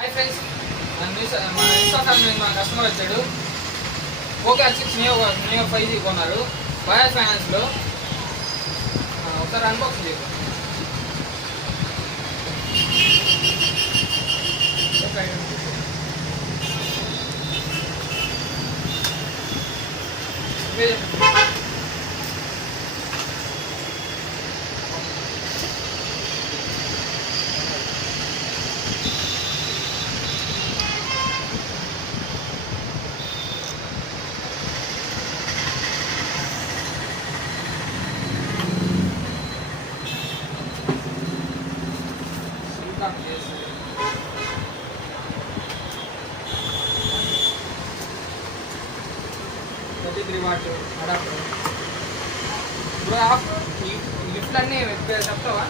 Hi friends, మన ఇన్స్టా మా కస్టమర్ వచ్చాడు. ఓకే R6 నియో 5G కొన్నారు బజాజ్ ఫైనాన్స్లో. ఒకసారి అన్బాక్సింగ్ చేయకు. వాట్ అడాప్టర్ ఈ గిఫ్ట్లన్నీ చెప్తావా?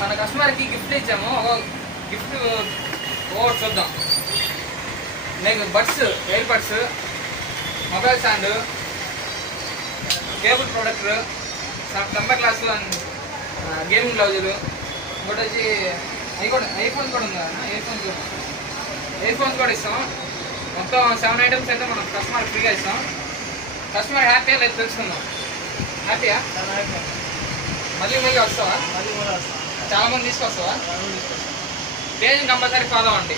మన కస్టమర్కి గిఫ్ట్ ఇచ్చాము. ఒక గిఫ్ట్ ఒకటి చూద్దాం. Like buds, air buds, mobile stand, cable protector, temper glass and gaming గ్లౌజులు. ఇంకోటి వచ్చి ఐఫోన్స్ కూడా ఉంది కదా, ఇయర్ ఫోన్స్ కూడా ఇస్తాం. మొత్తం 7 ఐటమ్స్ అయితే మనం కస్టమర్ ఫ్రీగా ఇస్తాం. కస్టమర్ హ్యాపీగా లేదు తెలుసుకుందాం. హ్యాపీయా? మళ్ళీ వస్తావా? చాలా మంది తీసుకొస్తావా? పేజ్ కంపల్సరీ ఫాలో అవ్వండి.